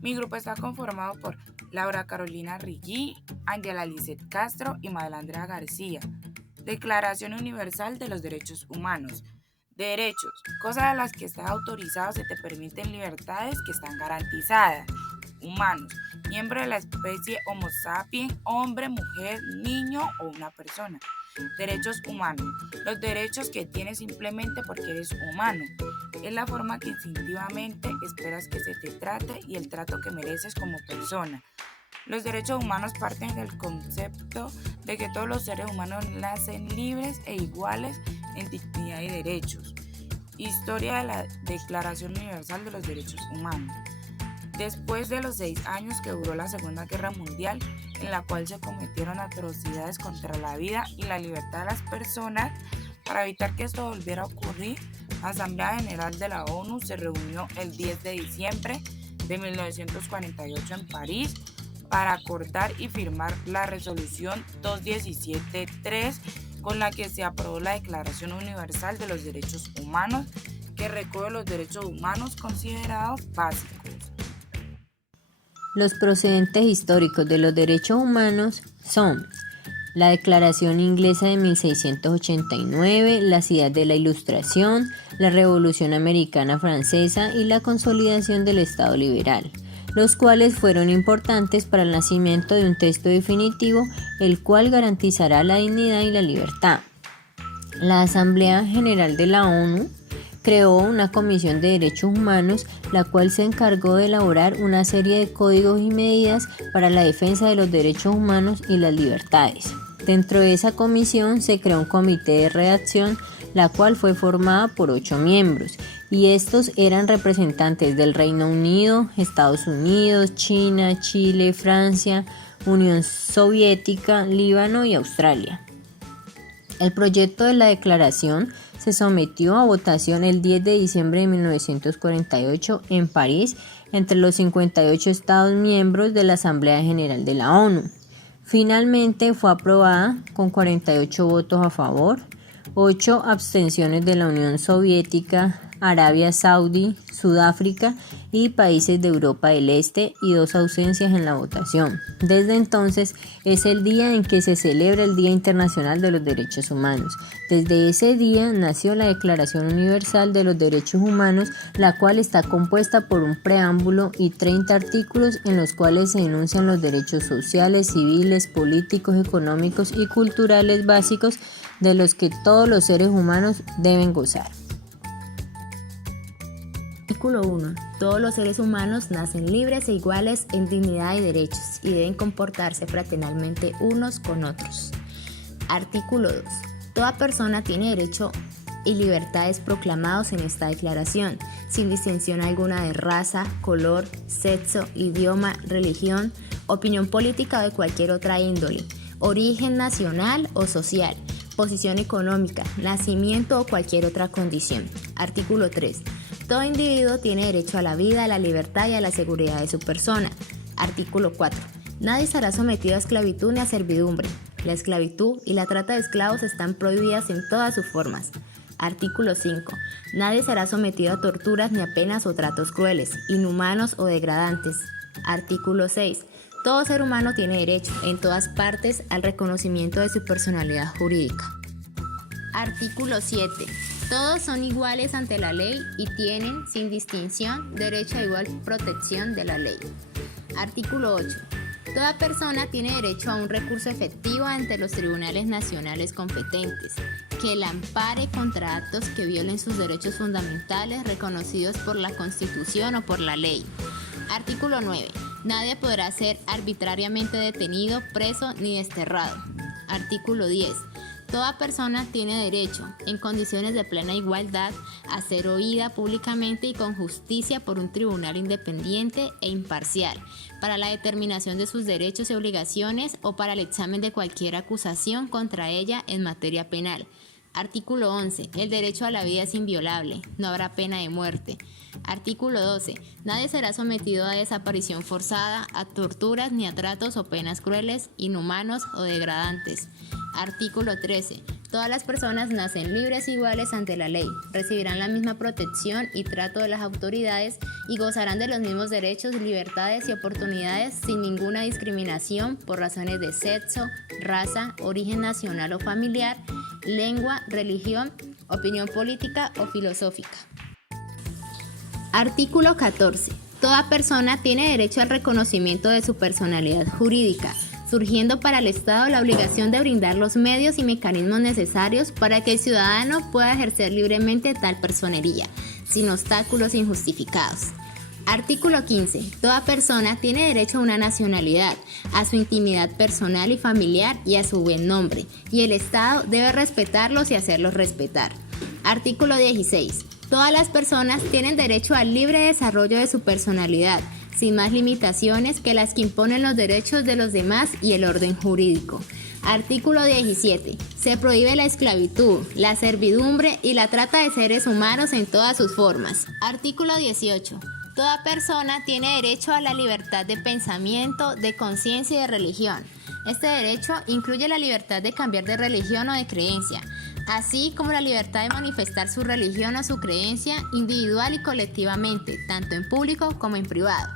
Mi grupo está conformado por Laura Carolina Riggi, Ángela Lizeth Castro y Madelandra García. Declaración Universal de los Derechos Humanos. Derechos, cosas a las que estás autorizado se te permiten libertades que están garantizadas. Humanos, miembro de la especie Homo sapiens, hombre, mujer, niño o una persona. Derechos humanos, los derechos que tienes simplemente porque eres humano. Es la forma que instintivamente esperas que se te trate y el trato que mereces como persona. Los derechos humanos parten del concepto de que todos los seres humanos nacen libres e iguales en dignidad y derechos. Historia de la Declaración Universal de los Derechos Humanos. Después de los 6 años que duró la Segunda Guerra Mundial, en la cual se cometieron atrocidades contra la vida y la libertad de las personas, para evitar que esto volviera a ocurrir, la Asamblea General de la ONU se reunió el 10 de diciembre de 1948 en París para acordar y firmar la resolución 217.3, con la que se aprobó la Declaración Universal de los Derechos Humanos, que recoge los derechos humanos considerados básicos. Los procedentes históricos de los derechos humanos son la Declaración Inglesa de 1689, las ideas de la Ilustración, la Revolución Americana Francesa y la consolidación del Estado liberal, los cuales fueron importantes para el nacimiento de un texto definitivo, el cual garantizará la dignidad y la libertad. La Asamblea General de la ONU creó una Comisión de Derechos Humanos, la cual se encargó de elaborar una serie de códigos y medidas para la defensa de los derechos humanos y las libertades. Dentro de esa comisión se creó un comité de redacción, la cual fue formada por 8 miembros, y estos eran representantes del Reino Unido, Estados Unidos, China, Chile, Francia, Unión Soviética, Líbano y Australia. El proyecto de la declaración se sometió a votación el 10 de diciembre de 1948 en París entre los 58 Estados miembros de la Asamblea General de la ONU. Finalmente fue aprobada con 48 votos a favor, 8 abstenciones de la Unión Soviética, Arabia Saudí, Sudáfrica y países de Europa del Este y 2 ausencias en la votación. Desde entonces es el día en que se celebra el Día Internacional de los Derechos Humanos. Desde ese día nació la Declaración Universal de los Derechos Humanos, la cual está compuesta por un preámbulo y 30 artículos en los cuales se enuncian los derechos sociales, civiles, políticos, económicos y culturales básicos de los que todos los seres humanos deben gozar. Artículo 1. Todos los seres humanos nacen libres e iguales en dignidad y derechos y deben comportarse fraternalmente unos con otros. Artículo 2. Toda persona tiene derecho y libertades proclamados en esta declaración, sin distinción alguna de raza, color, sexo, idioma, religión, opinión política o de cualquier otra índole, origen nacional o social, posición económica, nacimiento o cualquier otra condición. Artículo 3. Todo individuo tiene derecho a la vida, a la libertad y a la seguridad de su persona. Artículo 4. Nadie será sometido a esclavitud ni a servidumbre. La esclavitud y la trata de esclavos están prohibidas en todas sus formas. Artículo 5. Nadie será sometido a torturas ni a penas o tratos crueles, inhumanos o degradantes. Artículo 6. Todo ser humano tiene derecho, en todas partes, al reconocimiento de su personalidad jurídica. Artículo 7. Todos son iguales ante la ley y tienen, sin distinción, derecho a igual protección de la ley. Artículo 8. Toda persona tiene derecho a un recurso efectivo ante los tribunales nacionales competentes, que la ampare contra actos que violen sus derechos fundamentales reconocidos por la Constitución o por la ley. Artículo 9. Nadie podrá ser arbitrariamente detenido, preso ni desterrado. Artículo 10. Toda persona tiene derecho, en condiciones de plena igualdad, a ser oída públicamente y con justicia por un tribunal independiente e imparcial, para la determinación de sus derechos y obligaciones o para el examen de cualquier acusación contra ella en materia penal. Artículo 11. El derecho a la vida es inviolable, no habrá pena de muerte. Artículo 12. Nadie será sometido a desaparición forzada, a torturas ni a tratos o penas crueles, inhumanos o degradantes. Artículo 13. Todas las personas nacen libres e iguales ante la ley, recibirán la misma protección y trato de las autoridades y gozarán de los mismos derechos, libertades y oportunidades sin ninguna discriminación por razones de sexo, raza, origen nacional o familiar, lengua, religión, opinión política o filosófica. Artículo 14. Toda persona tiene derecho al reconocimiento de su personalidad jurídica, surgiendo para el Estado la obligación de brindar los medios y mecanismos necesarios para que el ciudadano pueda ejercer libremente tal personería, sin obstáculos injustificados. Artículo 15. Toda persona tiene derecho a una nacionalidad, a su intimidad personal y familiar y a su buen nombre, y el Estado debe respetarlos y hacerlos respetar. Artículo 16. Todas las personas tienen derecho al libre desarrollo de su personalidad, sin más limitaciones que las que imponen los derechos de los demás y el orden jurídico. Artículo 17. Se prohíbe la esclavitud, la servidumbre y la trata de seres humanos en todas sus formas. Artículo 18. Toda persona tiene derecho a la libertad de pensamiento, de conciencia y de religión. Este derecho incluye la libertad de cambiar de religión o de creencia, así como la libertad de manifestar su religión o su creencia individual y colectivamente, tanto en público como en privado.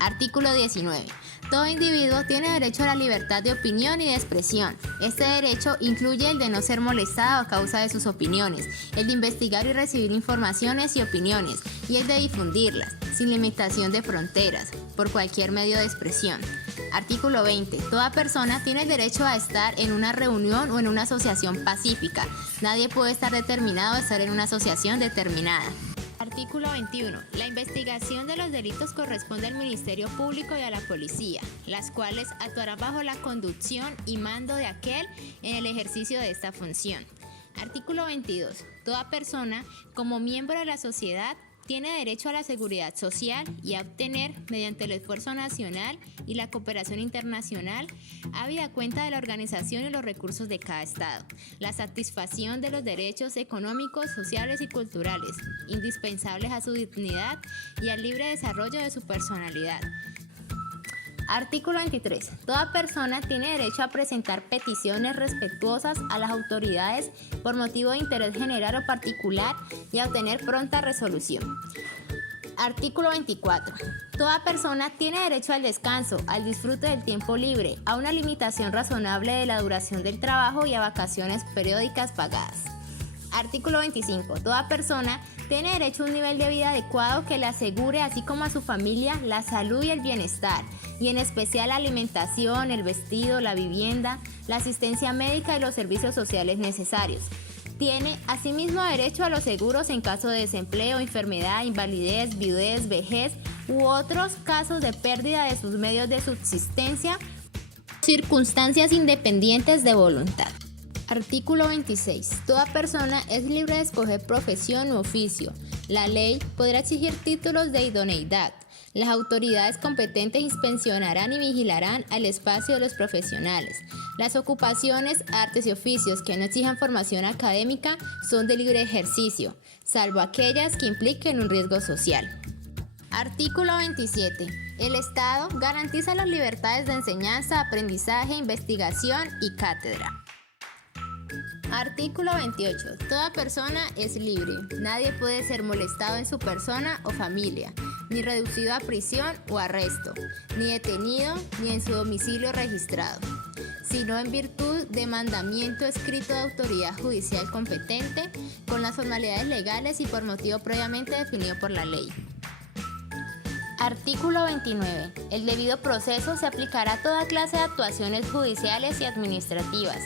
Artículo 19. Todo individuo tiene derecho a la libertad de opinión y de expresión. Este derecho incluye el de no ser molestado a causa de sus opiniones, el de investigar y recibir informaciones y opiniones, y el de difundirlas, sin limitación de fronteras, por cualquier medio de expresión. Artículo 20. Toda persona tiene el derecho a estar en una reunión o en una asociación pacífica. Nadie puede estar determinado a estar en una asociación determinada. Artículo 21. La investigación de los delitos corresponde al Ministerio Público y a la Policía, las cuales actuarán bajo la conducción y mando de aquel en el ejercicio de esta función. Artículo 22. Toda persona, como miembro de la sociedad, tiene derecho a la seguridad social y a obtener, mediante el esfuerzo nacional y la cooperación internacional, habida cuenta de la organización y los recursos de cada Estado, la satisfacción de los derechos económicos, sociales y culturales, indispensables a su dignidad y al libre desarrollo de su personalidad. Artículo 23. Toda persona tiene derecho a presentar peticiones respetuosas a las autoridades por motivo de interés general o particular y a obtener pronta resolución. Artículo 24. Toda persona tiene derecho al descanso, al disfrute del tiempo libre, a una limitación razonable de la duración del trabajo y a vacaciones periódicas pagadas. Artículo 25. Toda persona tiene derecho a un nivel de vida adecuado que le asegure, así como a su familia, la salud y el bienestar, y en especial la alimentación, el vestido, la vivienda, la asistencia médica y los servicios sociales necesarios. Tiene asimismo derecho a los seguros en caso de desempleo, enfermedad, invalidez, viudez, vejez u otros casos de pérdida de sus medios de subsistencia, circunstancias independientes de voluntad. Artículo 26. Toda persona es libre de escoger profesión u oficio. La ley podrá exigir títulos de idoneidad. Las autoridades competentes inspeccionarán y vigilarán al espacio de los profesionales. Las ocupaciones, artes y oficios que no exijan formación académica son de libre ejercicio, salvo aquellas que impliquen un riesgo social. Artículo 27. El Estado garantiza las libertades de enseñanza, aprendizaje, investigación y cátedra. Artículo 28. Toda persona es libre. Nadie puede ser molestado en su persona o familia, ni reducido a prisión o arresto, ni detenido, ni en su domicilio registrado, sino en virtud de mandamiento escrito de autoridad judicial competente, con las formalidades legales y por motivo previamente definido por la ley. Artículo 29. El debido proceso se aplicará a toda clase de actuaciones judiciales y administrativas.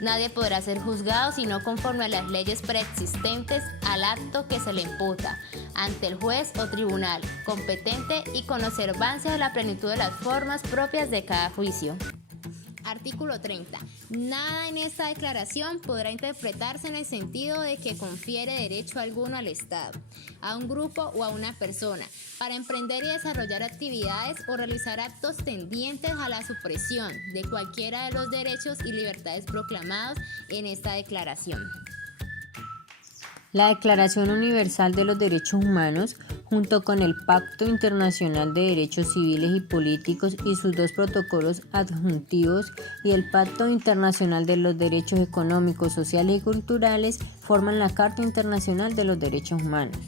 Nadie podrá ser juzgado sino conforme a las leyes preexistentes al acto que se le imputa, ante el juez o tribunal competente y con observancia de la plenitud de las formas propias de cada juicio. Artículo 30. Nada en esta declaración podrá interpretarse en el sentido de que confiere derecho alguno al Estado, a un grupo o a una persona, para emprender y desarrollar actividades o realizar actos tendientes a la supresión de cualquiera de los derechos y libertades proclamados en esta declaración. La Declaración Universal de los Derechos Humanos, junto con el Pacto Internacional de Derechos Civiles y Políticos y sus dos protocolos adjuntivos, y el Pacto Internacional de los Derechos Económicos, Sociales y Culturales, forman la Carta Internacional de los Derechos Humanos.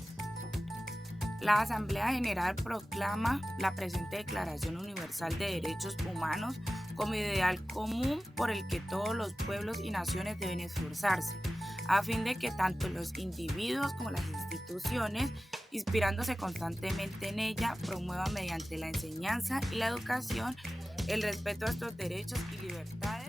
La Asamblea General proclama la presente Declaración Universal de Derechos Humanos como ideal común por el que todos los pueblos y naciones deben esforzarse, a fin de que tanto los individuos como las instituciones, inspirándose constantemente en ella, promuevan mediante la enseñanza y la educación el respeto a estos derechos y libertades.